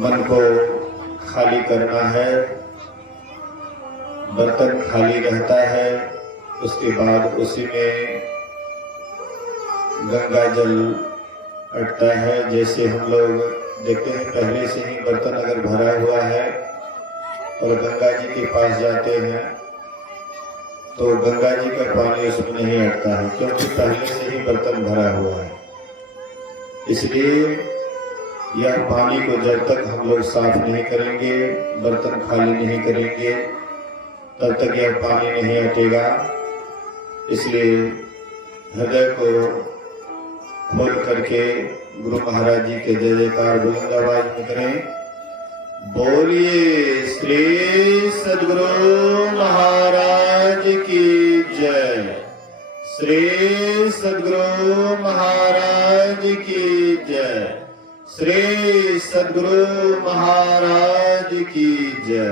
मन को खाली करना है। बर्तन खाली रहता है, उसके बाद उसी में गंगा जल अटता है। जैसे हम लोग देखते हैं, पहले से ही बर्तन अगर भरा हुआ है और गंगा जी के पास जाते हैं तो गंगा जी का पानी उसमें नहीं अटता है, क्योंकि पहले से ही बर्तन भरा हुआ है। इसलिए यह पानी को जब तक हम लोग साफ नहीं करेंगे, बर्तन खाली नहीं करेंगे, तब तक यह पानी नहीं हटेगा। इसलिए हृदय को खोल करके गुरु महाराज जी के जय जयकार बुलंद आवाज में करें। बोलिए श्री सद्गुरु महाराज की जय। श्री सद्गुरु महाराज की जय। श्री सद्गुरु महाराज की जय।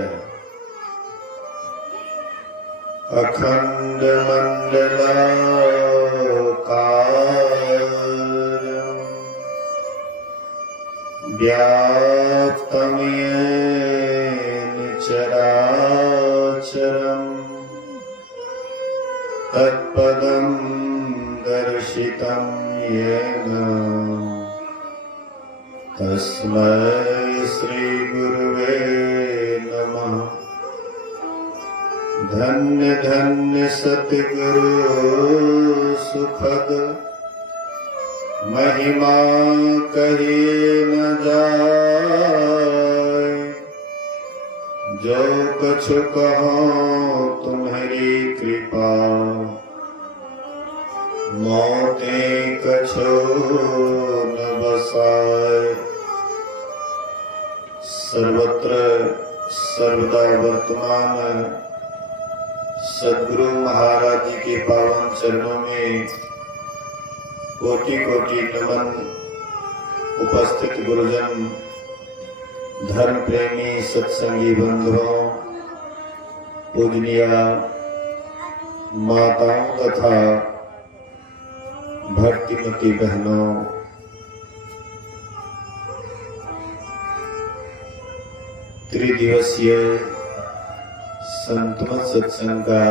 अखंड मंडलाकारं व्याप्तं येन चराचरं तत्पदं दर्शितं येन तस्मै श्री गुरुवे नमः। धन्य धन्य सतगुरु सुखद महिमा कहिए न जाए। जो कछु कहो तुम्हारी कृपा, मोते कछु न बसाए। सर्वत्र सर्वदा वर्तमान सद्गुरु महाराज जी के पावन चरणों में कोटि कोटि नमन। उपस्थित गुरुजन, धर्म प्रेमी सत्संगी बंधुओं, पूजनीय माताओं तथा भक्तिमती बहनों, त्रिदिवसीय संतमत सत्संग का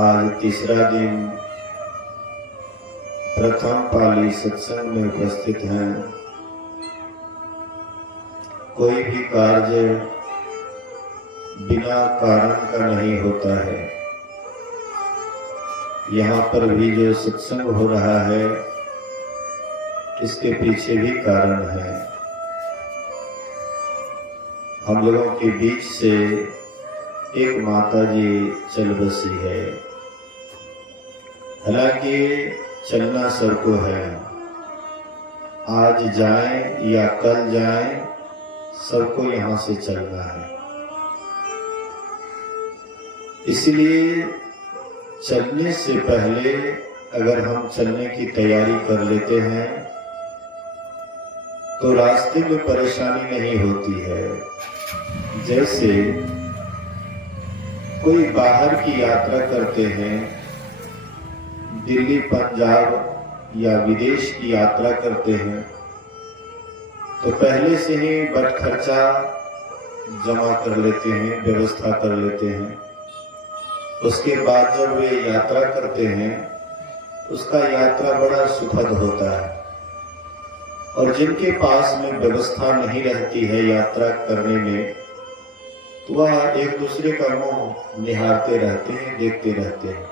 आज तीसरा दिन प्रथम पाली सत्संग में उपस्थित हैं। कोई भी कार्य बिना कारण का नहीं होता है। यहाँ पर भी जो सत्संग हो रहा है, इसके पीछे भी कारण है। हम लोगों के बीच से एक माता जी चल बसी है। हालांकि चलना सबको है, आज जाएं या कल जाएं, सबको यहाँ से चलना है। इसलिए चलने से पहले अगर हम चलने की तैयारी कर लेते हैं तो रास्ते में परेशानी नहीं होती है। जैसे कोई बाहर की यात्रा करते हैं, दिल्ली, पंजाब या विदेश की यात्रा करते हैं, तो पहले से ही बट खर्चा जमा कर लेते हैं, व्यवस्था कर लेते हैं। उसके बाद जब वे यात्रा करते हैं, उसका यात्रा बड़ा सुखद होता है। और जिनके पास में व्यवस्था नहीं रहती है यात्रा करने में, तो वह एक दूसरे का मुंह निहारते रहते हैं, देखते रहते हैं।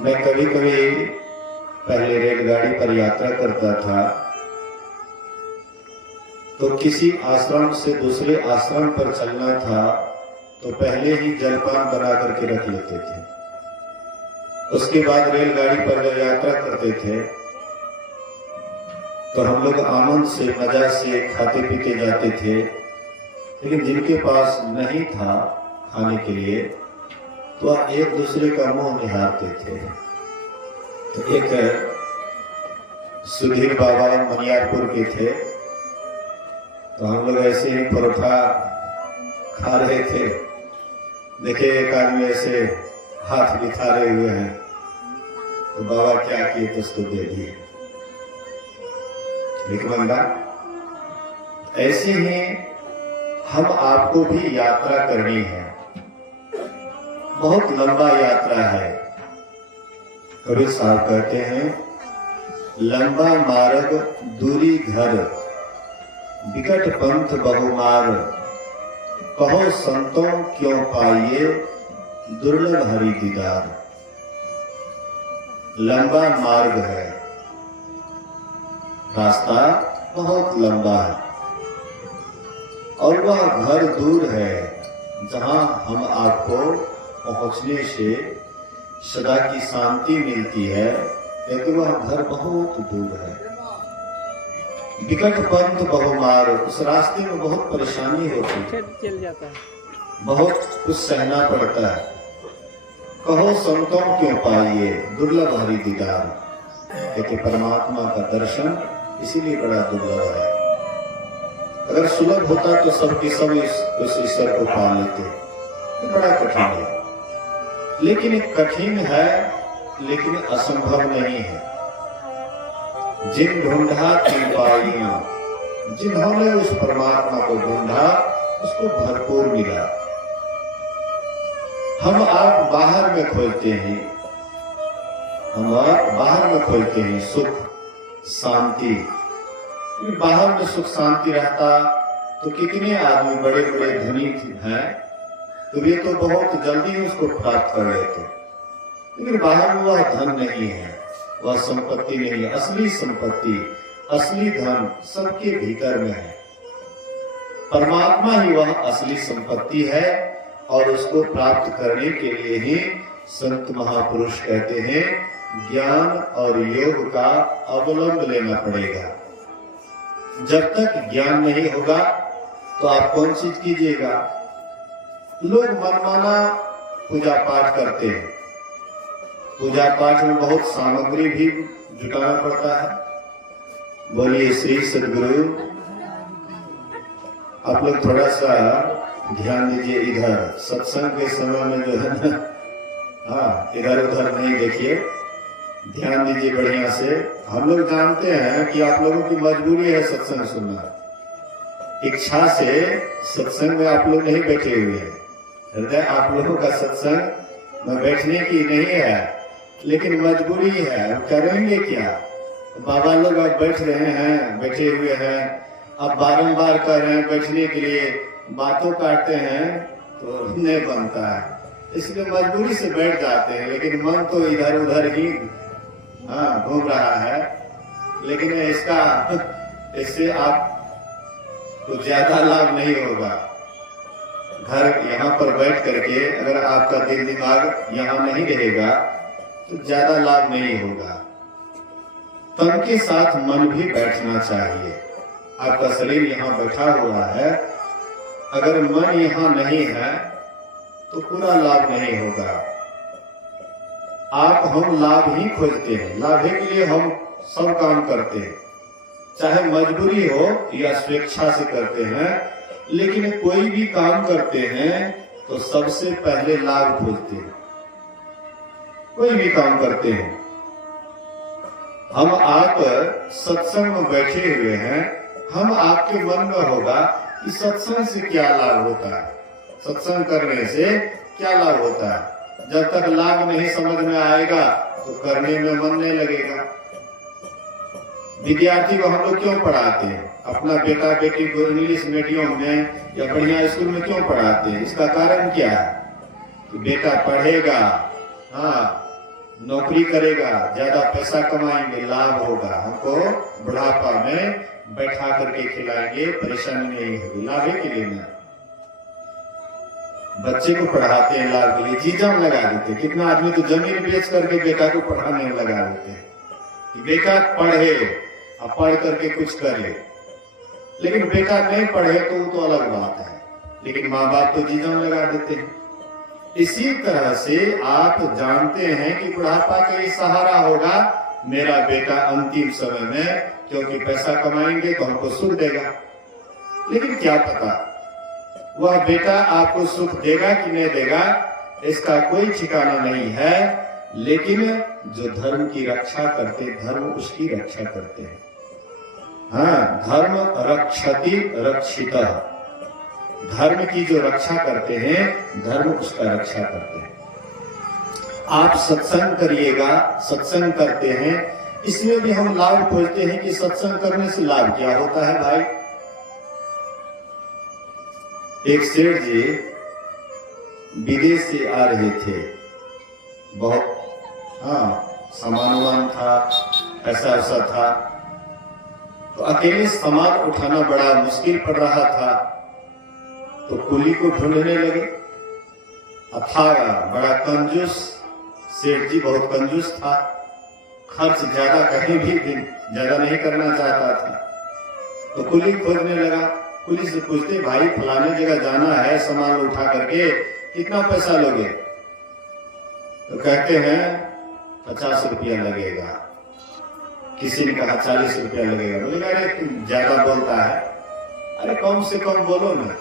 मैं कभी कभी पहले रेलगाड़ी पर यात्रा करता था, तो किसी आश्रम से दूसरे आश्रम पर चलना था तो पहले ही जलपान बना करके रख लेते थे। उसके बाद रेलगाड़ी पर जब यात्रा करते थे तो हम लोग आनंद से, मजा से खाते पीते जाते थे। लेकिन जिनके पास नहीं था खाने के लिए, तो वह एक दूसरे का मुंह निहारते थे। तो एक सुधीर बाबा मनियारपुर के थे, तो हम लोग ऐसे ही परोठा खा रहे थे। देखिए एक आदमी ऐसे हाथ बिथारे हुए हैं, तो बाबा क्या किए तो उसको दे दिए। भिखमंगा। ऐसे ही हम आपको भी यात्रा करनी है, बहुत लंबा यात्रा है। कबीर साहब कहते हैं, लंबा मार्ग दूरी घर, विकट पंथ बहुमार, कहो संतों क्यों पाइए दुर्लभ हरि दीदार। लंबा मार्ग है, रास्ता बहुत लंबा है, और वह घर दूर है जहां हम आपको पहुंचने से सदा की शांति मिलती है, लेकिन वह घर बहुत दूर है। विकट पंथ बहुमार, उस रास्ते में बहुत परेशानी होती है, चल जाता है, बहुत कुछ सहना पड़ता है। कहो संतों क्यों पाइए दुर्लभ हरि दीदार, क्योंकि परमात्मा का दर्शन इसीलिए बड़ा दुर्लभ है। अगर सुलभ होता तो सबके सब उस ईश्वर को पा लेते, ये बड़ा कठिन है। लेकिन कठिन है, लेकिन असंभव नहीं है। जिन ढूंढा तिन पाइयां, जिन्होंने उस परमात्मा को ढूंढा उसको भरपूर मिला। हम आप बाहर में खोजते हैं, हम आप बाहर में खोजते हैं सुख शांति। बाहर में सुख शांति रहता तो कितने आदमी बड़े बड़े धनी हैं, तो वे तो बहुत जल्दी उसको प्राप्त कर लेते। लेकिन बाहर में वह धन नहीं है, वह संपत्ति नहीं है। असली संपत्ति, असली धन सबके भीतर में है। परमात्मा ही वह असली संपत्ति है, और उसको प्राप्त करने के लिए ही संत महापुरुष कहते हैं, ज्ञान और योग का अवलंब लेना पड़ेगा। जब तक ज्ञान नहीं होगा तो आप कौन चीज कीजिएगा। लोग मनमाना पूजा पाठ करते हैं, पूजा पाठ में बहुत सामग्री भी जुटाना पड़ता है। बोलिए श्री सद्गुरु। आप लोग थोड़ा सा ध्यान दीजिए, इधर सत्संग के समय में जो है ना, हाँ इधर उधर नहीं देखिए, ध्यान दीजिए बढ़िया से। हम लोग जानते हैं कि आप लोगों की मजबूरी है सत्संग सुनना, इच्छा से सत्संग में आप लोग नहीं बैठे हुए हैं। हृदय आप लोगों का सत्संग में बैठने की नहीं है, लेकिन मजबूरी है। करेंगे क्या, बाबा लोग अब बैठ रहे हैं, बैठे हुए हैं, अब बारंबार कर रहे हैं बैठने के लिए, बातों काटते हैं तो नहीं बनता है, इसलिए मजबूरी से बैठ जाते हैं। लेकिन मन तो इधर उधर ही घूम रहा है। लेकिन इससे आप तो ज्यादा लाभ नहीं होगा। घर यहाँ पर बैठ करके अगर आपका दिल दिमाग यहाँ नहीं रहेगा तो ज्यादा लाभ नहीं होगा। तन के साथ मन भी बैठना चाहिए। आपका शरीर यहाँ बैठा हुआ है, अगर मन यहाँ नहीं है तो पूरा लाभ नहीं होगा। हम लाभ ही खोजते हैं, लाभ के लिए हम सब काम करते हैं, चाहे मजबूरी हो या स्वेच्छा से करते हैं। लेकिन कोई भी काम करते हैं तो सबसे पहले लाभ खोजते हैं। कोई भी काम करते हैं, हम आप सत्संग में बैठे हुए हैं, हम आपके मन में होगा कि सत्संग से क्या लाभ होता है, सत्संग करने से क्या लाभ होता है। जब तक लाभ नहीं समझ में आएगा तो करने में मन नहीं लगेगा। विद्यार्थी को हम लोग क्यों पढ़ाते हैं, अपना बेटा बेटी को इंग्लिश मीडियम में या बढ़िया स्कूल में क्यों पढ़ाते हैं? इसका कारण क्या है कि बेटा पढ़ेगा, नौकरी करेगा, ज्यादा पैसा कमाएंगे, लाभ होगा, हमको बुढ़ापा में बैठा करके खिलाएंगे, परेशानी नहीं होगी, लाभ के लिए ना। बच्चे को पढ़ाते हैं लाभ के लिए, जी जान लगा देते। कितना आदमी तो जमीन बेच करके बेटा को पढ़ाने में लगा देते हैं कि बेटा पढ़े, अब पढ़ करके कुछ करे। लेकिन बेटा नहीं पढ़े तो वो तो अलग बात है, लेकिन माँ बाप तो जी जान लगा देते हैं। इसी तरह से आप जानते हैं कि बुढ़ापा का ही सहारा होगा मेरा बेटा अंतिम समय में, क्योंकि पैसा कमाएंगे तो हमको सुख देगा। लेकिन क्या पता वह बेटा आपको सुख देगा कि नहीं देगा, इसका कोई ठिकाना नहीं है। लेकिन जो धर्म की रक्षा करते, धर्म उसकी रक्षा करते हैं। हाँ, धर्म रक्षति रक्षितः, धर्म की जो रक्षा करते हैं, धर्म उसका रक्षा करते हैं। आप सत्संग करिएगा, सत्संग करते हैं, इसमें भी हम लाभ खोजते हैं कि सत्संग करने से लाभ क्या होता है भाई। एक सेठ जी विदेश से आ रहे थे, बहुत सामान था, ऐसा ऐसा था, तो अकेले सामान उठाना बड़ा मुश्किल पड़ रहा था, तो कुली को ढूंढने लगे। अथागा बड़ा कंजूस सेठ जी, बहुत कंजूस था, खर्च ज्यादा कहीं भी ज्यादा नहीं करना चाहता था, तो कुली खोजने लगा। कुली से पूछते, भाई फलाने जगह जाना है, सामान उठा करके कितना पैसा लोगे? तो कहते हैं 50 रुपया लगेगा। किसी ने कहा 40 रुपया लगेगा। बोले अरे तुम ज्यादा बोलता है, अरे कम से कम बोलो ना।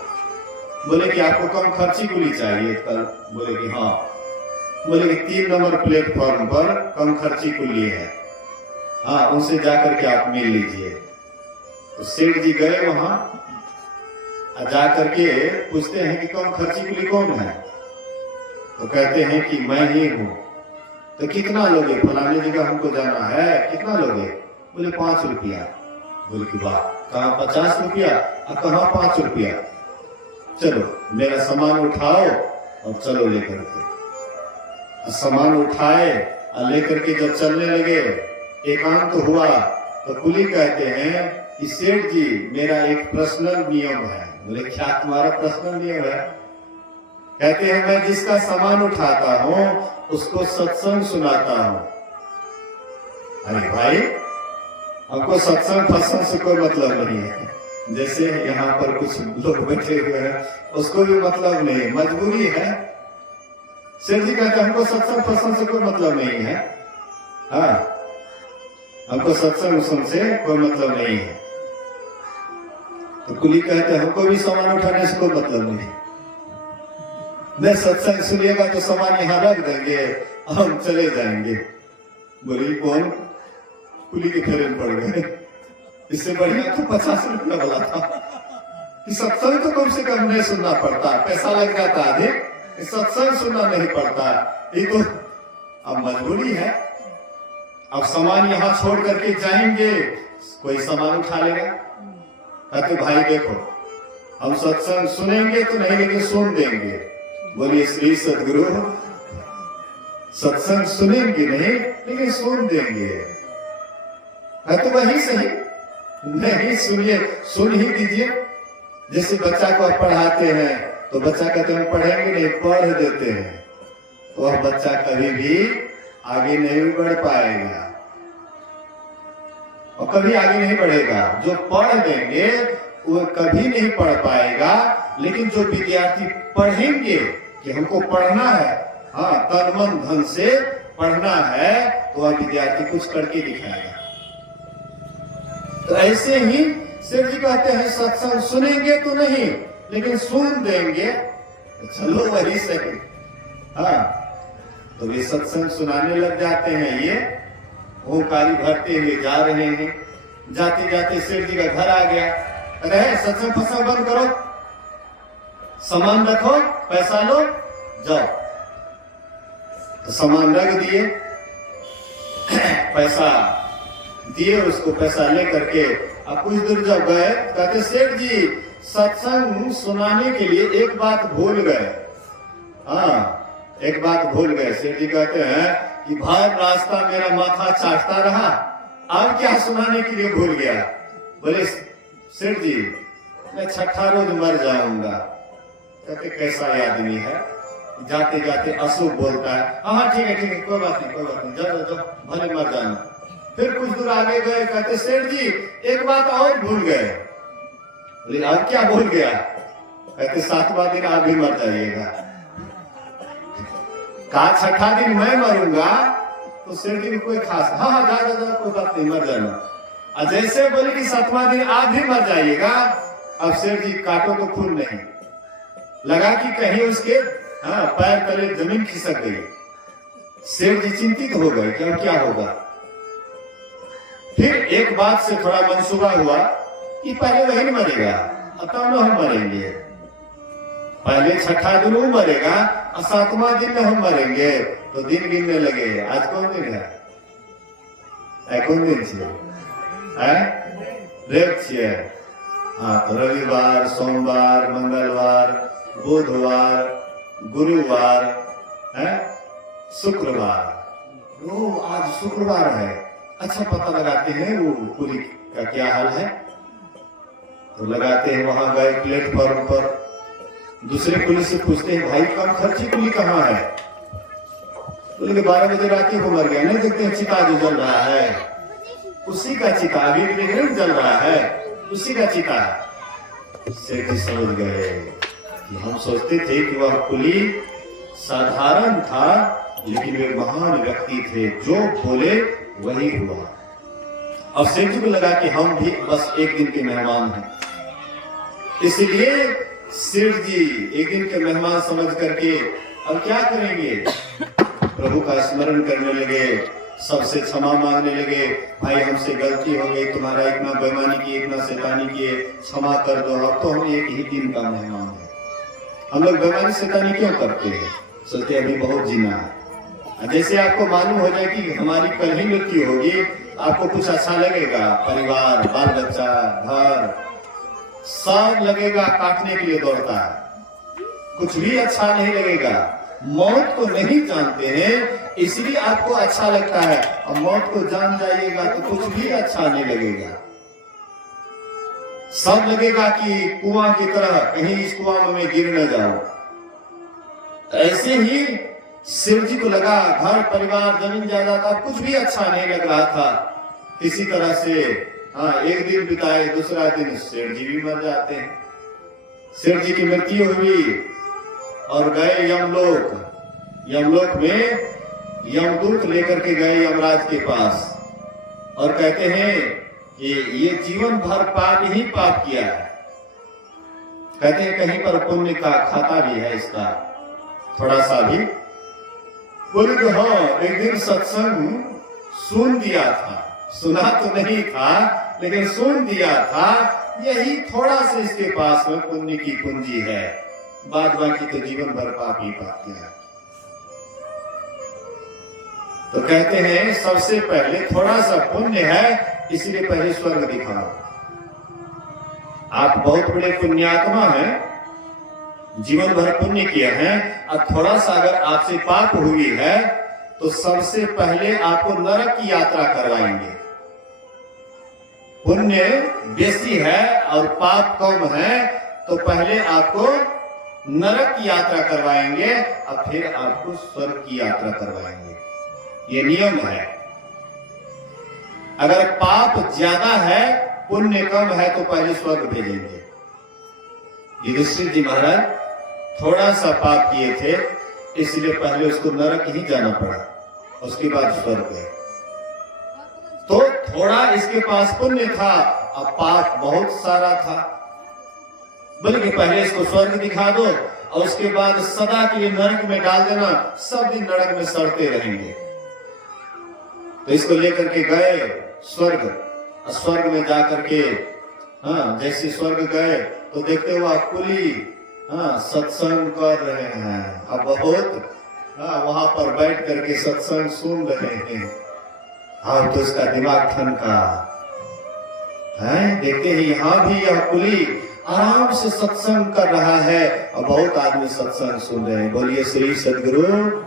बोले कि आपको कम खर्ची कुली चाहिए कल? बोले कि हाँ। बोले कि 3 नंबर प्लेटफॉर्म पर कम खर्ची कुली है, हाँ उनसे जाकर के आप मिल लीजिए। तो सेठ जी गए वहां, जाकर के पूछते हैं कि कम खर्ची कुली कौन है? तो कहते हैं कि मैं ही हूं। तो कितना लोगे? फलाने जगह हमको जाना है, कितना लोगे? बोले 5 रुपया। बोले कि वाह, कहाँ 50 रुपया और कहाँ 5 रुपया? चलो मेरा सामान उठाओ और चलो लेकर के। सामान उठाए और लेकर के जब चलने लगे, एकांत हुआ, तो कुली कहते हैं कि सेठ जी मेरा एक पर्सनल नियम है। बोले क्या तुम्हारा पर्सनल नियम है? कहते हैं मैं जिसका सामान उठाता हूं उसको सत्संग सुनाता हूं। अरे भाई, हमको सत्संग फत्संग से कोई मतलब नहीं है। जैसे यहाँ पर कुछ लोग बैठे हुए हैं, उसको भी मतलब नहीं, मजबूरी है। सेठ जी कहते हैं हमको सत्संग फत्संग से कोई मतलब नहीं है, हाँ हमको सत्संग से कोई मतलब नहीं है। तो कुली कहते हैं हमको भी सामान उठाने से कोई मतलब नहीं, नहीं सत्संग सुनिएगा तो सामान यहाँ रख देंगे, हम चले जाएंगे। बोले कौन? कुली के फेरे में पड़ गए। इससे बढ़िया तो 50 रुपया वाला था कि सत्संग तो कम से कम नहीं सुनना पड़ता, पैसा लग जाता अधिक, सत्संग सुनना नहीं पड़ता। ये तो अब मजबूरी है, अब सामान यहाँ छोड़ करके जाएंगे, कोई सामान उठा लेगा। कहते भाई देखो, हम सत्संग सुनेंगे तो नहीं, लेकिन सुन देंगे। बोलिए श्री सद्गुरु, सत्संग सुनेंगे नहीं लेकिन सुन देंगे। है तो वही सही, नहीं सुनिए, सुन ही दीजिए। जैसे बच्चा को आप पढ़ाते हैं तो बच्चा कहते हैं पढ़ेंगे नहीं, पढ़ देते हैं, तो वह बच्चा कभी भी आगे नहीं बढ़ पाएगा और कभी आगे नहीं बढ़ेगा। जो पढ़ देंगे वो कभी नहीं पढ़ पाएगा, लेकिन जो विद्यार्थी पढ़ेंगे कि हमको पढ़ना है, हाँ तन मन धन से पढ़ना है, तो वह विद्यार्थी कुछ करके दिखाएगा। तो ऐसे ही सेठ जी कहते हैं सत्संग सुनेंगे तो नहीं लेकिन सुन देंगे, तो चलो वही सही। हाँ तो वे सत्संग सुनाने लग जाते हैं। ये ओंकारी भरते हुए जा रहे हैं, जाते जाते सेठ जी का घर आ गया। अरे सत्संग फत्संग बंद करो, सामान रखो, पैसा लो, जाओ। तो सामान रख दिए, पैसा दिए उसको, पैसा ले करके अब कुछ दूर जब गए, कहते सेठ जी सत्संग सुनाने के लिए एक बात भूल गए। हाँ एक बात भूल गए। सेठ जी कहते हैं कि भर रास्ता मेरा माथा चाटता रहा, अब क्या सुनाने के लिए भूल गया? बोले सेठ जी मैं 6ठा रोज मर जाऊंगा। कहते कैसा आदमी है, जाते जाते अशुभ बोलता है। हाँ ठीक है कोई बात नहीं, कोई बात नहीं, जाओ जाओ भले मर जाना। फिर कुछ दूर आगे गए, कहते सेठ जी एक बात और भूल गए। बोले अब क्या भूल गया? कहते 7वां दिन आप भी मर जाइएगा। कहा 6ठा दिन मैं मरूंगा, तो सेठ जी कोई खास, हाँ जा कोई बात नहीं मर जाना। और जैसे बोले कि 7वां दिन आप भी मर जाइएगा, अब सेठ जी काटो तो खून नहीं लगा कि कहीं उसके पैर तले जमीन खिसक गई। सेठ जी चिंतित हो गए कि अब क्या होगा। फिर एक बात से थोड़ा मंसूबा हुआ कि पहले वही मरेगा तब न हम मरेंगे, पहले छठा दिन वो मरेगा और 7वां दिन में हम मरेंगे। तो दिन गिनने लगे, आज कौन दिन है, कौन दिन है, रेव छे। हाँ, तो रविवार, सोमवार, मंगलवार, बुधवार, गुरुवार है, शुक्रवार। ओ आज शुक्रवार है, अच्छा पता लगाते हैं वो कुली का क्या हाल है। तो लगाते हैं, वहां गए प्लेटफॉर्म पर, दूसरे पुलिस से पूछते हैं भाई कम खर्ची कुली कहाँ है। बोले 12 बजे रात को मर गया। नहीं देखते हैं चिता जो जल रहा है, उसी का चिता अभी नहीं जल रहा है, उसी का चिता। सेठ जी समझ गए कि हम सोचते थे कि वह कुली साधारण था, लेकिन वे महान व्यक्ति थे, जो बोले वही हुआ। अब सेठ जी को लगा कि हम भी बस एक दिन के मेहमान हैं, इसलिए सेठ जी एक दिन के मेहमान समझ करके अब क्या करेंगे, प्रभु का स्मरण करने लगे, सबसे क्षमा मांगने लगे। भाई हमसे गलती हो गई, तुम्हारा इतना बेईमानी की, इतना शैतानी किए, क्षमा कर दो। अब तो हम एक ही दिन का मेहमान है, हम लोग बेईमानी शैतानी क्यों करते हैं, सोचते अभी बहुत जीना है। जैसे आपको मालूम हो जाए कि हमारी कल ही मृत्यु होगी, आपको कुछ अच्छा लगेगा, परिवार, बाल बच्चा, घर सब लगेगा काटने के लिए दौड़ता है, कुछ भी अच्छा नहीं लगेगा। मौत को नहीं जानते हैं इसलिए आपको अच्छा लगता है, और मौत को जान जाइएगा तो कुछ भी अच्छा नहीं लगेगा। सब लगेगा कि कुआं की तरह कहीं इस कुआं में गिर न जाओ। ऐसे ही शिव जी को लगा घर परिवार जमीन जायदाद कुछ भी अच्छा नहीं लग रहा था। किसी तरह से हाँ एक दिन बिताए, दूसरा दिन शेर जी भी मर जाते हैं। शेर जी की मृत्यु हुई और गए यमलोक। यमलोक में यमदूत लेकर के गए यमराज के पास और कहते हैं कि ये जीवन भर पाप ही पाप किया है। कहते हैं कहीं पर पुण्य का खाता भी है इसका, थोड़ा सा भी। बोले कि हाँ एक दिन सत्संग सुन दिया था, सुना तो नहीं था लेकिन सुन दिया था, यही थोड़ा सा इसके पास में पुण्य की पूंजी है, बाद बाकी तो जीवन भर पाप ही पाप किया है। तो कहते हैं सबसे पहले थोड़ा सा पुण्य है, इसलिए पहले स्वर्ग दिखाओ। आप बहुत बड़े पुण्यात्मा हैं, जीवन भर पुण्य किए हैं, अब थोड़ा सा अगर आपसे पाप हुई है तो सबसे पहले आपको नरक की यात्रा करवाएंगे। पुण्य बेसी है और पाप कम है तो पहले आपको नरक की यात्रा करवाएंगे और फिर आपको स्वर्ग की यात्रा करवाएंगे। ये नियम है। अगर पाप ज्यादा है पुण्य कम है तो पहले स्वर्ग भेजेंगे। युधिष्ठिर जी महाराज थोड़ा सा पाप किए थे, इसलिए पहले उसको नरक ही जाना पड़ा, उसके बाद स्वर्ग गए। तो थोड़ा इसके पास पुण्य था, अब पाप बहुत सारा था, बल्कि पहले इसको स्वर्ग दिखा दो और उसके बाद सदा के लिए नरक में डाल देना, सब दिन नरक में सड़ते रहेंगे। तो इसको लेकर के गए स्वर्ग। स्वर्ग में जाकर के हाँ जैसे स्वर्ग गए तो देखते हुआ कुली हाँ सत्संग कर रहे हैं, अब बहुत हाँ वहां पर बैठ करके सत्संग सुन रहे हैं। हाँ तो इसका दिमाग ठनका है, देखते हैं यहाँ भी यह कुली आराम से सत्संग कर रहा है और बहुत आदमी सत्संग सुन रहे हैं। बोलिए श्री सद्गुरु।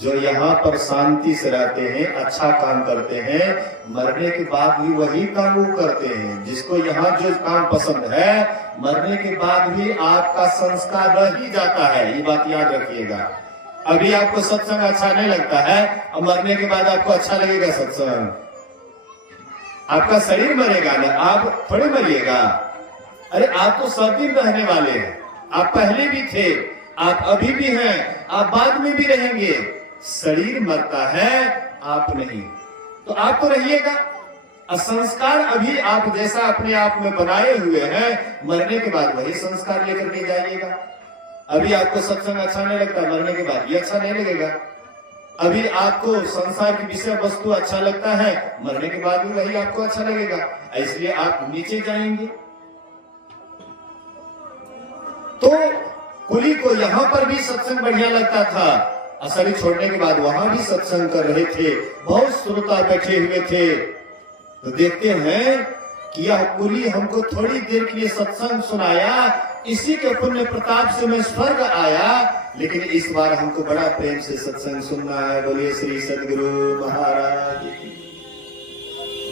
जो यहाँ पर शांति से रहते हैं, अच्छा काम करते हैं, मरने के बाद भी वही काम वो करते हैं। जिसको यहाँ जो काम पसंद है, मरने के बाद भी आपका संस्कार रह ही जाता है, ये बात याद रखिएगा। अभी आपको सत्संग अच्छा नहीं लगता है और मरने के बाद आपको अच्छा लगेगा सत्संग। आपका शरीर मरेगा ना, आप थोड़े मरिएगा। अरे आप तो सब दिन रहने वाले हैं, आप पहले भी थे, आप अभी भी हैं, आप बाद में भी रहेंगे। शरीर मरता है, आप नहीं, तो आप तो रहिएगा। संस्कार अभी आप जैसा अपने आप में बनाए हुए हैं, मरने के बाद वही संस्कार लेकर के जाइएगा। अभी आपको सत्संग अच्छा नहीं लगता, मरने के बाद ये अच्छा नहीं लगेगा। अभी आपको संसार की विषय वस्तु अच्छा लगता है, मरने के बाद भी वही आपको अच्छा लगेगा, इसलिए आप नीचे जाएंगे। तो कुली को यहां पर भी सत्संग बढ़िया लगता था, शरीर छोड़ने के बाद वहां भी सत्संग कर रहे थे, बहुत श्रोता बैठे हुए थे। तो देखते हैं कि यह कुली हमको थोड़ी देर के लिए सत्संग सुनाया, इसी के पुण्य प्रताप से मैं स्वर्ग आया, लेकिन इस बार हमको बड़ा प्रेम से सत्संग सुनना है। बोलिए श्री सद्गुरु महाराज की।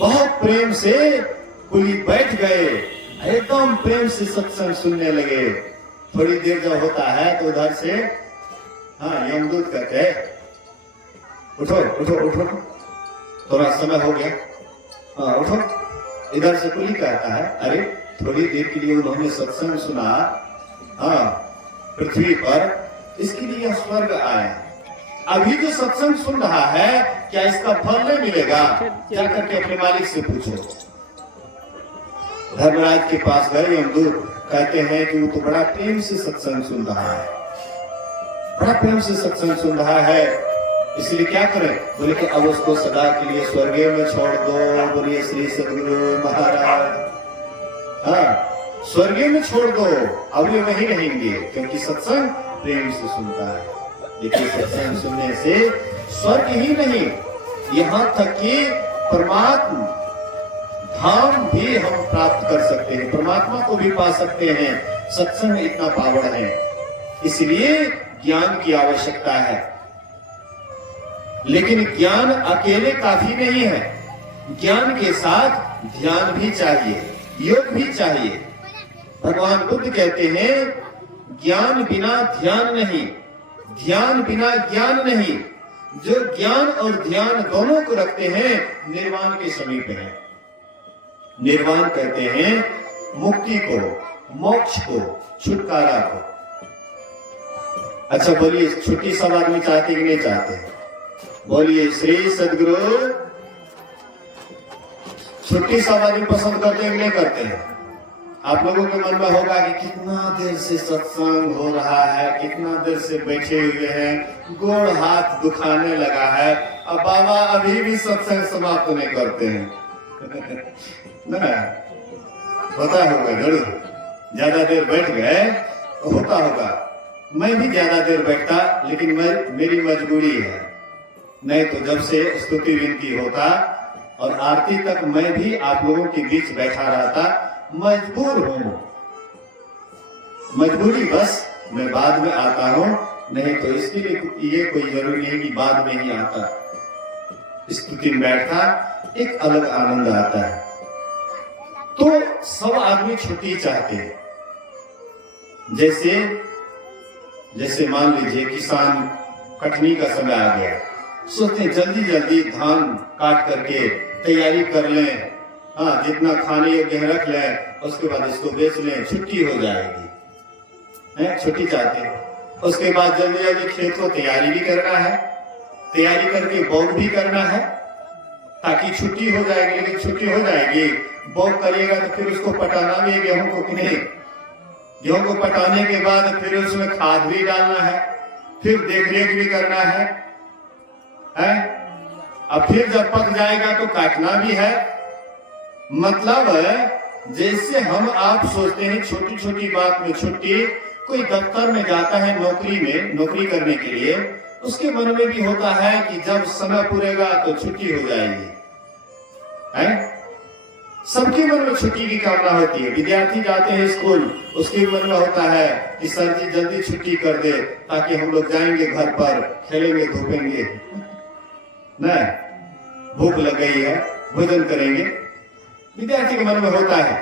बहुत प्रेम से कुली बैठ गए, एकदम प्रेम से सत्संग सुनने लगे। थोड़ी देर जब होता है तो उधर से यमदूत कहते उठो उठो उठो, थोड़ा समय हो गया, उठो। इधर से कुली कहता है, अरे थोड़ी देर के लिए उन्होंने सत्संग सुना पृथ्वी पर, इसके लिए स्वर्ग आया। अभी जो सत्संग सुन रहा है, क्या इसका फल नहीं मिलेगा? क्या करके अपने मालिक से पूछो। धर्मराज के पास गए यमदूत, कहते हैं कि वो तो बड़ा प्रेम से सत्संग सुन रहा है, बड़ा प्रेम से सत्संग सुन रहा है, इसलिए क्या करें? बोले कि अब उसको सदा के लिए स्वर्ग में छोड़ दो। बोलिए श्री सद्गुरु महाराज। स्वर्ग में छोड़ दो, अब ये वहीं रहेंगे, क्योंकि सत्संग प्रेम से सुनता है। देखिए, सत्संग सुनने से स्वर्ग ही नहीं, यहाँ तक कि परमात्मा धाम भी हम प्राप्त कर सकते हैं, परमात्मा को भी पा सकते हैं। सत्संग इतना पावन है, इसलिए ज्ञान की आवश्यकता है। लेकिन ज्ञान अकेले काफी नहीं है, ज्ञान के साथ ध्यान भी चाहिए, योग भी चाहिए। भगवान बुद्ध कहते हैं, ज्ञान बिना ध्यान नहीं, ध्यान बिना ज्ञान नहीं। जो ज्ञान और ध्यान दोनों को रखते हैं, निर्वाण के समीप है। निर्वाण कहते हैं मुक्ति को, मोक्ष को, छुटकारा को। अच्छा बोलिए, छुट्टी सब आदमी चाहते कि नहीं चाहते? बोलिए श्री सद्गुरु। छुट्टी सब आदमी पसंद करते हैं कि नहीं करते हैं? आप लोगों के मन में होगा कि कितना देर से सत्संग हो रहा है, कितना देर से बैठे हुए हैं, गोड़ हाथ दुखाने लगा है, अब बाबा अभी भी सत्संग समाप्त नहीं करते हैं। ना होता होगा जरूर, ज्यादा देर बैठ गए तो होता होगा। मैं भी ज्यादा देर बैठता, लेकिन मेरी मजबूरी है, नहीं तो जब से स्तुति विनती होता और आरती तक मैं भी आप लोगों के बीच बैठा रहता। मजबूर हूं, मजबूरी बस, मैं बाद में आता हूं, नहीं तो इसके लिए ये कोई जरूरी नहीं कि बाद में ही आता। स्तुति में बैठता एक अलग आनंद आता है। तो सब आदमी छुट्टी चाहते हैं। जैसे मान लीजिए किसान कटनी का समय आ गया, सोचते हैं जल्दी जल्दी धान काट करके तैयारी कर लें, जितना खाने योग्य रख लें, उसके बाद इसको बेच लें, छुट्टी हो जाएगी। छुट्टी चाहते हैं। उसके बाद जल्दी जल्दी खेत को तैयारी भी करना है, तैयारी करके बौग भी करना है, ताकि छुट्टी हो जाएगी। लेकिन छुट्टी हो जाएगी, बौग करिएगा तो फिर उसको पटाना भी है गेहूं को कि नहीं? गेहूं को पटाने के बाद फिर उसमें खाद भी डालना है, फिर देखरेख भी करना है, अब फिर जब पक जाएगा तो काटना भी है। मतलब जैसे हम आप सोचते हैं छोटी छोटी बात में छुट्टी, कोई दफ्तर में जाता है नौकरी करने के लिए, उसके मन में भी होता है कि जब समय पूरेगा तो छुट्टी हो जाएगी। सबके मन में छुट्टी की कामना होती है। विद्यार्थी जाते हैं स्कूल, उसके मन में होता है कि सर जी जल्दी छुट्टी कर दे, ताकि हम लोग जाएंगे घर पर, खेलेंगे धूपेंगे, न भूख लग गई है, भोजन करेंगे। विद्यार्थी के मन में होता है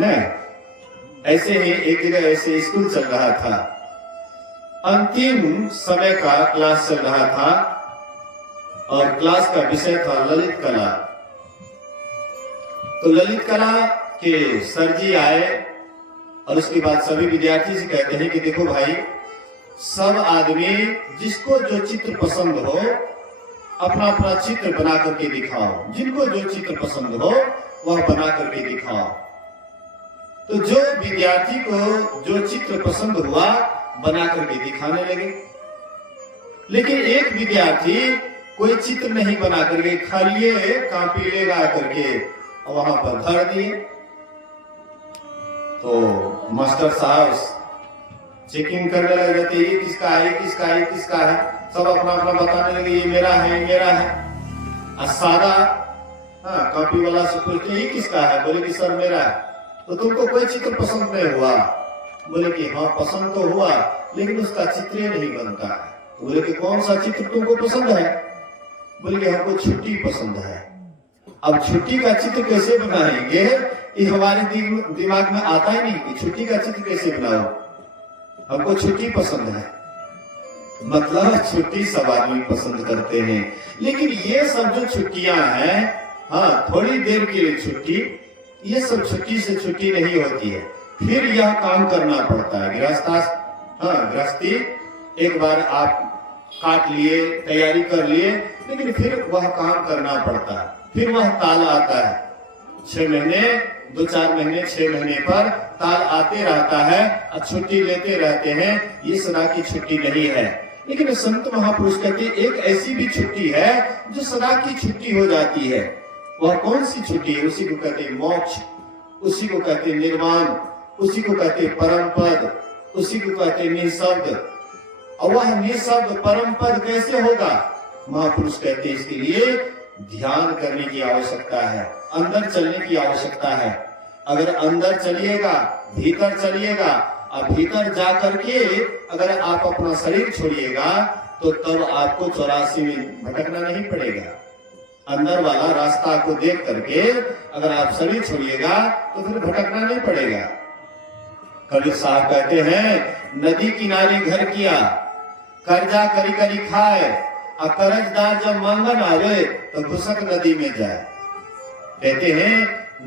न। ऐसे ही एक जगह ऐसे स्कूल चल रहा था, अंतिम समय का क्लास चल रहा था, और क्लास का विषय था ललित कला। तो ललित कला के सर जी आए और उसके बाद सभी विद्यार्थी से कहते हैं कि देखो भाई, सब आदमी जिसको जो चित्र पसंद हो अपना अपना चित्र बना करके दिखाओ, जिनको जो चित्र पसंद हो वह बना करके दिखाओ। तो जो विद्यार्थी को जो चित्र पसंद हुआ बना करके दिखाने लगे। लेकिन एक विद्यार्थी कोई चित्र नहीं बना करके खाली कॉपी लेगा करके वहां पर धर दिए, तो मास्टर साहब चेकिंग करने लगे थे, ये किसका है, ये किसका है, ये किसका है, सब अपना अपना बताने लगे, ये मेरा है, ये मेरा है। सादा कॉपी वाला से पूछते ये किसका है, बोले कि सर मेरा है। तो तुमको कोई चित्र पसंद नहीं हुआ, बोले कि हाँ पसंद तो हुआ लेकिन उसका चित्र नहीं बनता है। तो बोले कि कौन सा चित्र तुमको पसंद है, बोले कि हमको छुट्टी पसंद है। अब छुट्टी का चित्र कैसे बनाएंगे, ये हमारे दिमाग में आता ही नहीं कि छुट्टी का चित्र कैसे बनाओ, हमको छुट्टी पसंद है। मतलब छुट्टी सब आदमी पसंद करते हैं, लेकिन ये सब जो छुट्टियां हैं, हाँ थोड़ी देर के लिए छुट्टी, ये सब छुट्टी से छुट्टी नहीं होती है, फिर यह काम करना पड़ता है। गृहस्थी एक बार आप काट लिए, तैयारी कर लिए, लेकिन फिर वह काम करना पड़ता है, फिर वह ताल आता है। 6 महीने 2-4 महीने 6 महीने पर ताल आते रहता है और छुट्टी लेते रहते हैं, ये सदा की छुट्टी नहीं है। लेकिन संत महापुरुष कहते एक ऐसी भी छुट्टी है जो सदा की छुट्टी हो जाती है। वह कौन सी छुट्टी है, उसी को कहते मोक्ष, उसी को कहते निर्वाण, उसी को कहते परम पद, उसी को कहते निःशब्द। और वह निःशब्द परम पद कैसे होगा, महापुरुष कहते इसके लिए ध्यान करने की आवश्यकता है, अंदर चलने की आवश्यकता है। अगर अंदर चलिएगा, भीतर चलिएगा, और भीतर जा करके अगर आप अपना शरीर छोड़िएगा तो तब आपको 84 में भटकना नहीं पड़ेगा। अंदर वाला रास्ता को देख करके अगर आप शरीर छोड़िएगा तो फिर भटकना नहीं पड़ेगा। कबीर साहब कहते हैं नदी किनारे घर किया, कर्जा करी करी खाए, और कर्जदार जब मांगन आवे तो घुसक नदी में जाए। कहते हैं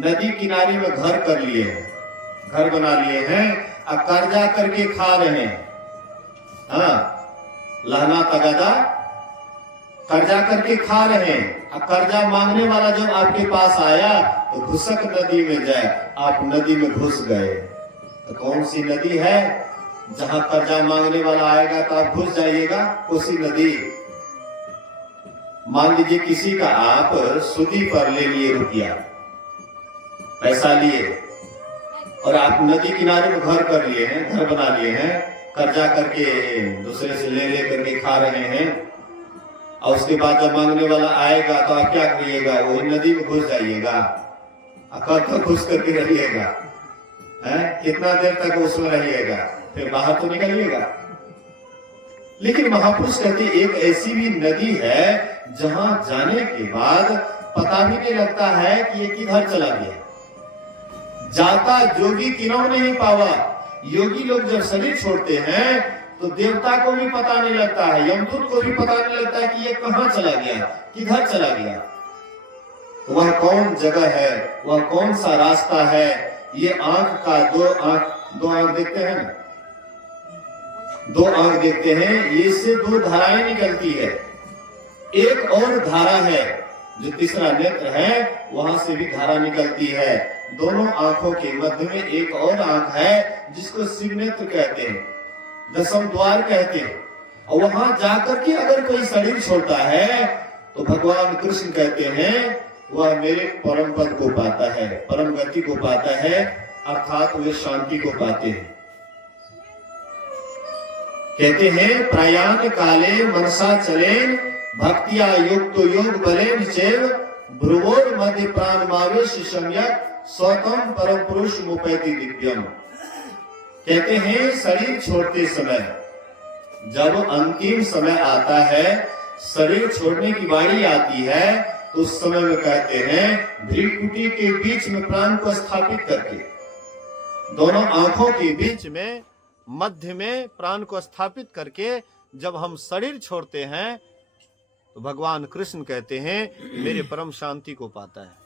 नदी किनारे में घर कर लिए हैं, घर बना लिए हैं, और कर्जा करके खा रहे हैं। लहना तगादा कर्जा करके खा रहे हैं, और कर्जा मांगने वाला जब आपके पास आया तो घुसक नदी में जाए, आप नदी में घुस गए। तो कौन सी नदी है, जहां कर्जा मांगने वाला आएगा तो आप घुस जाइएगा, कोसी नदी। मान लीजिए किसी का आप सुदी पर ले लिए रुपया, पैसा लिए, और आप नदी किनारे में घर कर लिए हैं, घर बना लिए हैं, कर्जा करके दूसरे से ले करके खा रहे हैं। और उसके बाद जब मांगने वाला आएगा तो आप क्या करिएगा, वही नदी में घुस जाइएगा, कब तक घुस करके रहिएगा, कितना देर तक उसमें रहिएगा, फिर बाहर तो निकलिएगा। लेकिन महापुरुष कहते एक ऐसी भी नदी है जहां जाने के बाद पता भी नहीं लगता है कि ये किधर चला गया। जाता जोगी तिनों नहीं पावा। योगी लोग जब शरीर छोड़ते हैं तो देवता को भी पता नहीं लगता है, यमदूत को भी पता नहीं लगता है कि ये कहां चला गया, किधर चला गया। तो वह कौन जगह है, वह कौन सा रास्ता है, ये आंख का दो आंख देखते हैं ना, 2 आंख देखते हैं, ये से 2 धाराएं निकलती है। एक और धारा है जो तीसरा नेत्र है, वहां से भी धारा निकलती है। दोनों आंखों के मध्य में एक और आंख है जिसको शिव नेत्र कहते हैं, 10वें द्वार कहते हैं। और वहां जाकर के अगर कोई शरीर छोड़ता है तो भगवान कृष्ण कहते हैं वह मेरे परम पद को पाता है, परम गति को पाता है, अर्थात वे शांति को पाते हैं। कहते हैं प्रयाण काले मनसा चलेन, भक्तिया युक्त योग बलेन चैव, भ्रुवोर मध्य प्राण मावेश सम्यक, स्वतम परम पुरुष मुपैति दिव्यम। कहते हैं शरीर छोड़ते समय, जब अंतिम समय आता है, शरीर छोड़ने की बारी आती है, तो उस समय में कहते हैं भ्रिकुटी के बीच में प्राण को स्थापित करके, दोनों आंखों के बीच में मध्य में प्राण को स्थापित करके जब हम शरीर छोड़ते हैं तो भगवान कृष्ण कहते हैं मेरे परम शांति को पाता है।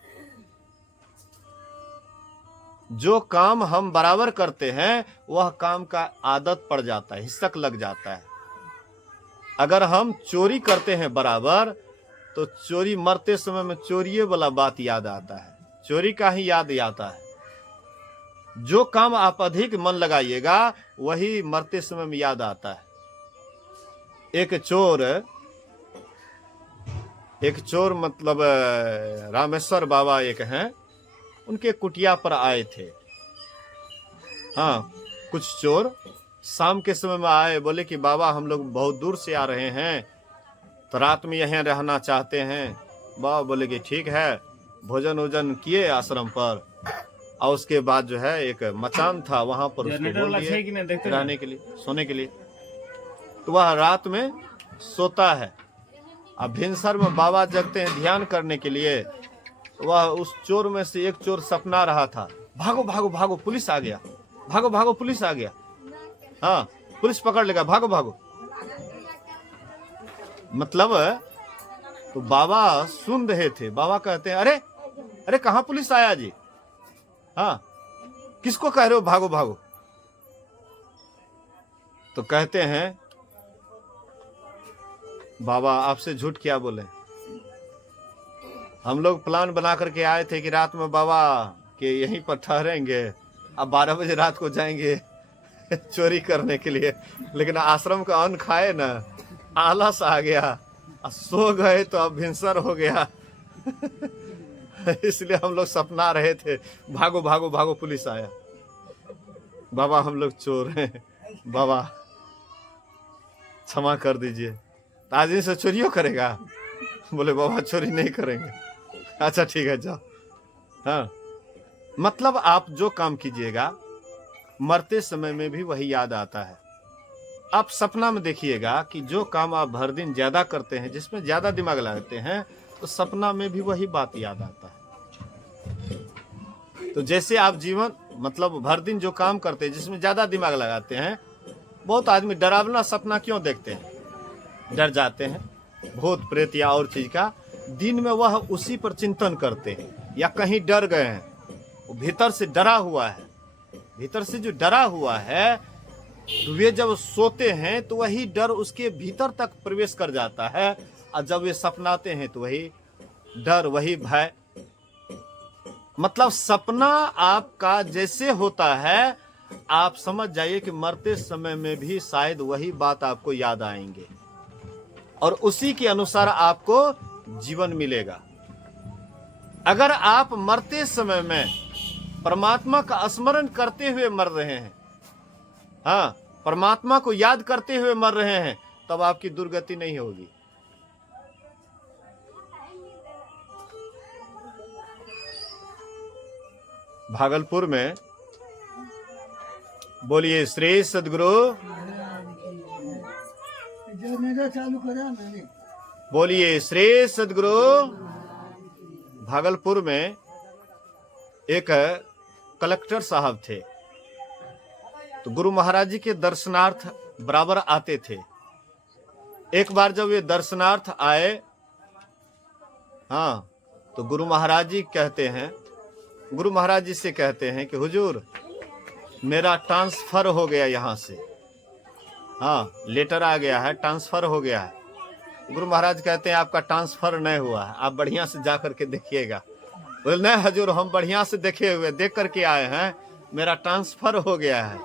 जो काम हम बराबर करते हैं वह काम का आदत पड़ जाता है, हिस्सक लग जाता है। अगर हम चोरी करते हैं बराबर तो चोरी मरते समय में चोरी वाला बात याद आता है, चोरी का ही याद आता है। जो काम आप अधिक मन लगाइएगा वही मरते समय में याद आता है। एक चोर मतलब रामेश्वर बाबा एक हैं, उनके कुटिया पर आए थे। हाँ, कुछ चोर शाम के समय में आए, बोले कि बाबा हम लोग बहुत दूर से आ रहे हैं, तो रात में यहीं रहना चाहते हैं। बाबा बोले कि ठीक है। भोजन वोजन किए आश्रम पर, और उसके बाद जो है एक मचान था, वहां पर उसको बोल दिए रहने के लिए, सोने के लिए। तो वह रात में सोता है। अब भिनसर में बाबा जगते हैं ध्यान करने के लिए। वह उस चोर में से एक चोर सपना रहा था, भागो भागो भागो पुलिस आ गया, भागो भागो पुलिस आ गया, हाँ पुलिस पकड़ लेगा, भागो भागो। मतलब तो बाबा सुन रहे थे। बाबा कहते हैं अरे अरे कहाँ पुलिस आया जी, हाँ किसको कह रहे हो भागो भागो। तो कहते हैं बाबा आपसे झूठ क्या बोले, हम लोग प्लान बना करके आए थे कि रात में बाबा के यहीं पर ठहरेंगे, अब 12 बजे रात को जाएंगे चोरी करने के लिए, लेकिन आश्रम का अन्न खाए ना, आलस आ गया, सो गए तो अब भिनसर हो गया इसलिए हम लोग सपना रहे थे, भागो भागो भागो पुलिस आया। बाबा हम लोग चोर हैं, बाबा क्षमा कर दीजिए। तो आज से चोरियों करेगा? बोले बाबा चोरी नहीं करेंगे। अच्छा ठीक है जाओ। हाँ, मतलब आप जो काम कीजिएगा मरते समय में भी वही याद आता है। आप सपना में देखिएगा कि जो काम आप भर दिन ज्यादा करते हैं, जिसमें ज्यादा दिमाग लगाते हैं, तो सपना में भी वही बात याद आता है। तो जैसे आप जीवन मतलब भर दिन जो काम करते हैं, जिसमें ज्यादा दिमाग लगाते हैं, बहुत आदमी डरावना सपना क्यों देखते हैं, डर जाते हैं भूत प्रेत या और चीज का। दिन में वह उसी पर चिंतन करते हैं, या कहीं डर गए हैं, वो भीतर से डरा हुआ है, भीतर से जो डरा हुआ है, तो वे जब सोते हैं तो वही डर उसके भीतर तक प्रवेश कर जाता है, और जब वे सपनाते हैं तो वही डर वही भय। मतलब सपना आपका जैसे होता है, आप समझ जाइए कि मरते समय में भी शायद वही बात आपको याद आएंगे, और उसी के अनुसार आपको जीवन मिलेगा। अगर आप मरते समय में परमात्मा का स्मरण करते हुए मर रहे हैं, हाँ परमात्मा को याद करते हुए मर रहे हैं, तब आपकी दुर्गति नहीं होगी। भागलपुर में बोलिए श्री सदगुरु, बोलिए श्री सदगुरु। भागलपुर में एक कलेक्टर साहब थे, तो गुरु महाराज जी के दर्शनार्थ बराबर आते थे। एक बार जब वे दर्शनार्थ आए, हाँ, तो गुरु महाराज जी कहते हैं, गुरु महाराज जी से कहते हैं कि हुजूर मेरा ट्रांसफर हो गया यहाँ से, हाँ लेटर आ गया है, ट्रांसफर हो गया है। गुरु महाराज कहते हैं आपका ट्रांसफर नहीं हुआ है, आप बढ़िया से जा करके देखिएगा। बोले नहीं हजूर हम बढ़िया से देखे हुए देख करके आए हैं, मेरा ट्रांसफर हो गया है।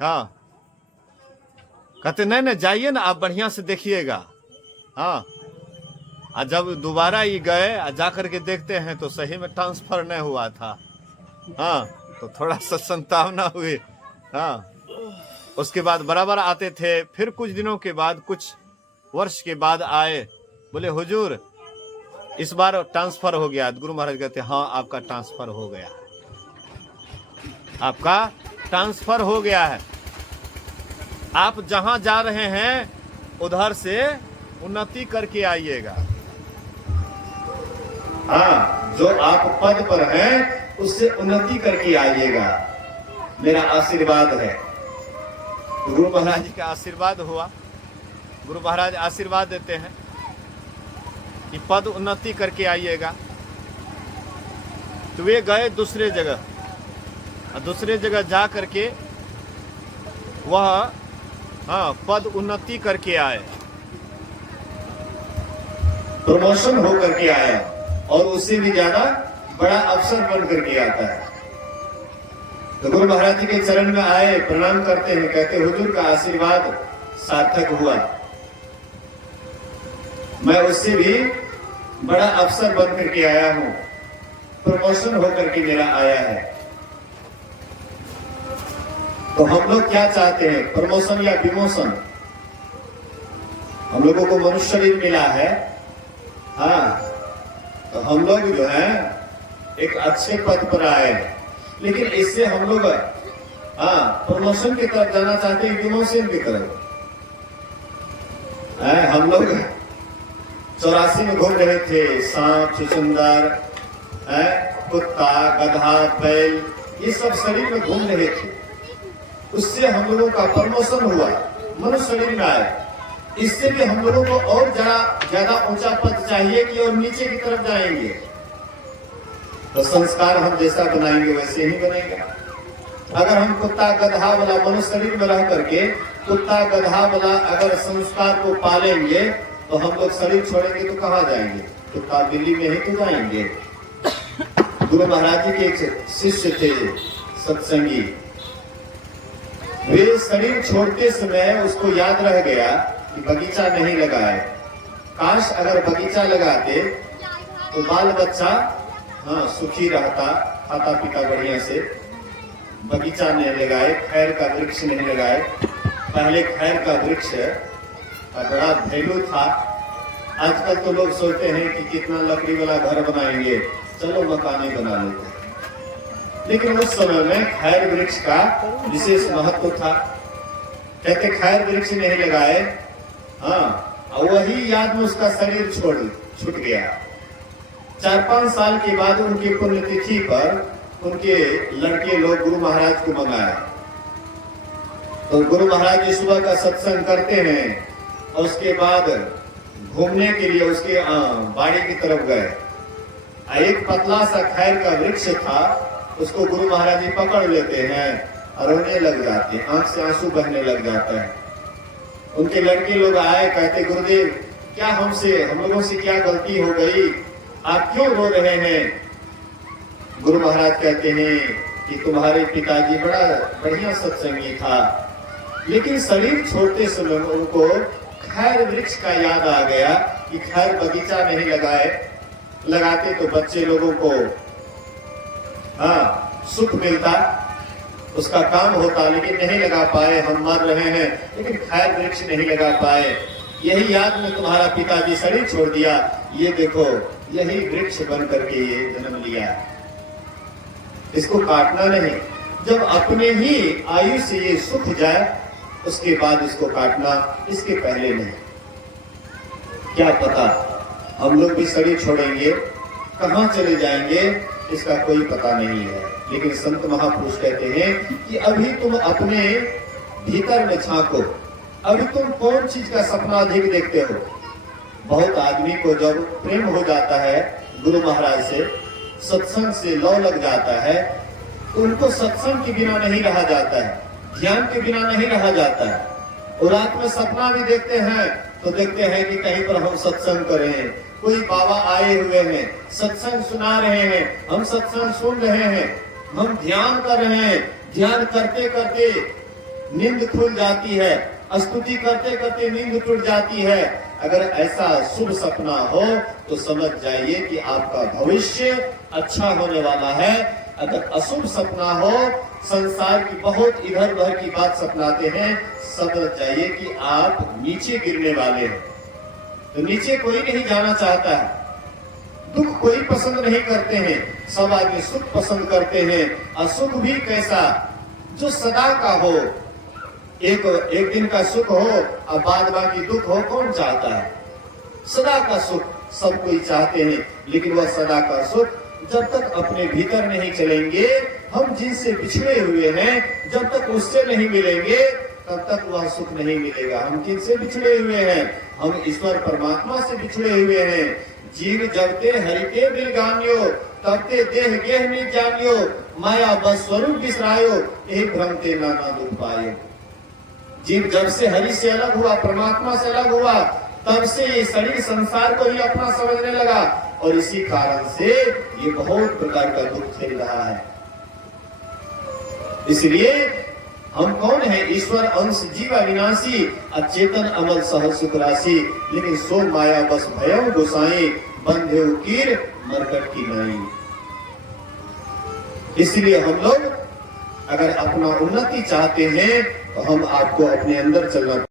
हाँ, कहते नहीं नहीं जाइए ना, आप बढ़िया से देखिएगा। हाँ, और जब दोबारा ये गए और जा करके देखते हैं तो सही में ट्रांसफर नहीं हुआ था। हाँ, तो थोड़ा सा संतावना हुई। हाँ, उसके बाद बराबर आते थे, फिर कुछ दिनों के बाद, कुछ वर्ष के बाद आए, बोले हुजूर इस बार ट्रांसफर हो गया। गुरु महाराज कहते हाँ आपका ट्रांसफर हो गया, आपका ट्रांसफर हो गया है, आप जहां जा रहे हैं उधर से उन्नति करके आइएगा। हाँ, जो आप पद पर हैं उससे उन्नति करके आइएगा, मेरा आशीर्वाद है। तो गुरु महाराज जी का आशीर्वाद हुआ। गुरु महाराज आशीर्वाद देते हैं कि पद उन्नति करके आइएगा। तो वे गए दूसरे जगह, और दूसरे जगह जा करके वह हाँ पद उन्नति करके आए, प्रमोशन हो करके आया, और उससे भी ज्यादा बड़ा अवसर बन करके आता है। तो गुरु महाराज जी के चरण में आए, प्रणाम करते हैं, कहते हुजूर का आशीर्वाद सार्थक हुआ, मैं उससे भी बड़ा अफसर बन करके आया हूं, प्रमोशन होकर के मेरा आया है। तो हम लोग क्या चाहते हैं, प्रमोशन या विमोशन? हम लोगों को मनुष्य शरीर मिला है, हाँ, तो हम लोग जो है एक अच्छे पद पर आए, लेकिन इससे हम लोग प्रमोशन की तरफ जाना चाहते हैं, विमोशन की तरफ। हम लोग 84 में घूम रहे थे, सांप, चुचुंदर, कुत्ता, गधा, बैल, ये सब शरीर में घूम रहे थे। उससे हम लोगों का प्रमोशन हुआ, मनुष्य शरीर में आए। इससे भी हम लोगों को और ज्यादा ऊंचा पद चाहिए कि और नीचे की तरफ जाएंगे। तो संस्कार हम जैसा बनाएंगे वैसे ही बनेगा। अगर हम कुत्ता गधा वाला मनुष्य शरीर में रह करके कुत्ता गधा वाला अगर संस्कार को पालेंगे तो हम लोग शरीर छोड़ेंगे तो कहाँ जाएंगे? कुत्ता बिल्ली में ही तो जाएंगे। गुरु महाराज जी के एक शिष्य थे सत्संगी, वे शरीर छोड़ते समय उसको याद रह गया कि बगीचा नहीं लगाए। काश अगर बगीचा लगाते तो बाल बच्चा सुखी रहता, खाता पीता बढ़िया से। बगीचा नहीं लगाए, खैर का वृक्ष नहीं लगाए। पहले खैर का वृक्ष का बड़ा वैल्यू था। आजकल तो लोग सोचते हैं कि कितना लकड़ी वाला घर बनाएंगे, चलो मकान ही बना लेते हैं। लेकिन उस समय में खैर वृक्ष का विशेष महत्व था। कहते खैर वृक्ष नहीं लगाए, वही याद में उसका शरीर छूट गया। 4-5 साल के बाद उनकी पुण्यतिथि पर उनके लड़के लोग गुरु महाराज को मंगाया। तो गुरु महाराज जी सुबह का सत्संग करते हैं और उसके बाद घूमने के लिए उसके बाड़ी की तरफ गए। एक पतला सा खैर का वृक्ष था, उसको गुरु महाराज जी पकड़ लेते हैं और रोने लग जाते हैं, आंख से आंसू बहने लग जाता है। उनके लड़के लोग आए, कहते गुरुदेव क्या हम लोगों से क्या गलती हो गई, आप क्यों रो रहे हैं? गुरु महाराज कहते हैं कि तुम्हारे पिताजी बड़ा बढ़िया सत्संगी था, लेकिन शरीर छोड़ते समय उनको खैर वृक्ष का याद आ गया कि खैर बगीचा नहीं लगाते तो बच्चे लोगों को सुख मिलता, उसका काम होता, लेकिन नहीं लगा पाए, हम मर रहे हैं, लेकिन खैर वृक्ष नहीं लगा पाए। यही याद में तुम्हारा पिताजी शरीर छोड़ दिया, ये देखो यही वृक्ष बन करके ये जन्म लिया। इसको काटना नहीं, जब अपने ही आयु से ये सूख जाए उसके बाद इसको काटना, इसके पहले नहीं। क्या पता हम लोग भी शरीर छोड़ेंगे, कहां चले जाएंगे इसका कोई पता नहीं है। लेकिन संत महापुरुष कहते हैं कि अभी तुम अपने भीतर में झांको, अभी तुम कौन चीज का सपना अधिक देखते हो। बहुत आदमी को जब प्रेम हो जाता है गुरु महाराज से, सत्संग से लौ लग जाता है, तो उनको सत्संग के बिना नहीं रहा जाता है, ध्यान के बिना नहीं रहा जाता है। और रात में सपना भी देखते हैं तो देखते हैं कि कहीं पर हम सत्संग करें, कोई बाबा आए हुए हैं, सत्संग सुना रहे हैं, हम सत्संग सुन रहे हैं, हम ध्यान कर रहे हैं, ध्यान करते करते नींद खुल जाती है, स्तुति करते करते नींद टूट जाती है। अगर ऐसा शुभ सपना हो तो समझ जाइए कि आपका भविष्य अच्छा होने वाला है। अगर अशुभ सपना हो, संसार की बहुत इधर उधर की बात सपनाते हैं, समझ जाइए कि आप नीचे गिरने वाले हैं। तो नीचे कोई नहीं जाना चाहता है, दुख कोई पसंद नहीं करते हैं, सब आदमी सुख पसंद करते हैं। असुख भी कैसा, जो सदा का हो, एक दिन का सुख हो और बाद बाकी दुख हो, कौन चाहता है? सदा का सुख सब कोई चाहते हैं, लेकिन वह सदा का सुख जब तक अपने भीतर नहीं चलेंगे, हम जिनसे बिछड़े हुए हैं जब तक उससे नहीं मिलेंगे तब तक वह सुख नहीं मिलेगा। हम किनसे बिछड़े हुए हैं? हम ईश्वर परमात्मा से बिछड़े हुए हैं। जीव जबते हरि के बिलगानियो, तबते देह गेह में जानियो, माया बस स्वरूप बिसरायो, यही भ्रम ते नाना दुख पायो। जीव जब से हरि से अलग हुआ, परमात्मा से अलग हुआ, तब से ये शरीर संसार को ही अपना समझने लगा और इसी कारण से ये बहुत प्रकार का दुख झेल रहा है। इसलिए हम कौन है? ईश्वर अंश जीव अविनाशी, अचेतन अमल सहज सुख राशि, लेकिन सो माया बस भयउ गोसाई, बंधे कीर मरकट की नाई। इसलिए हम लोग अगर अपना उन्नति चाहते हैं तो हम आपको अपने अंदर चलना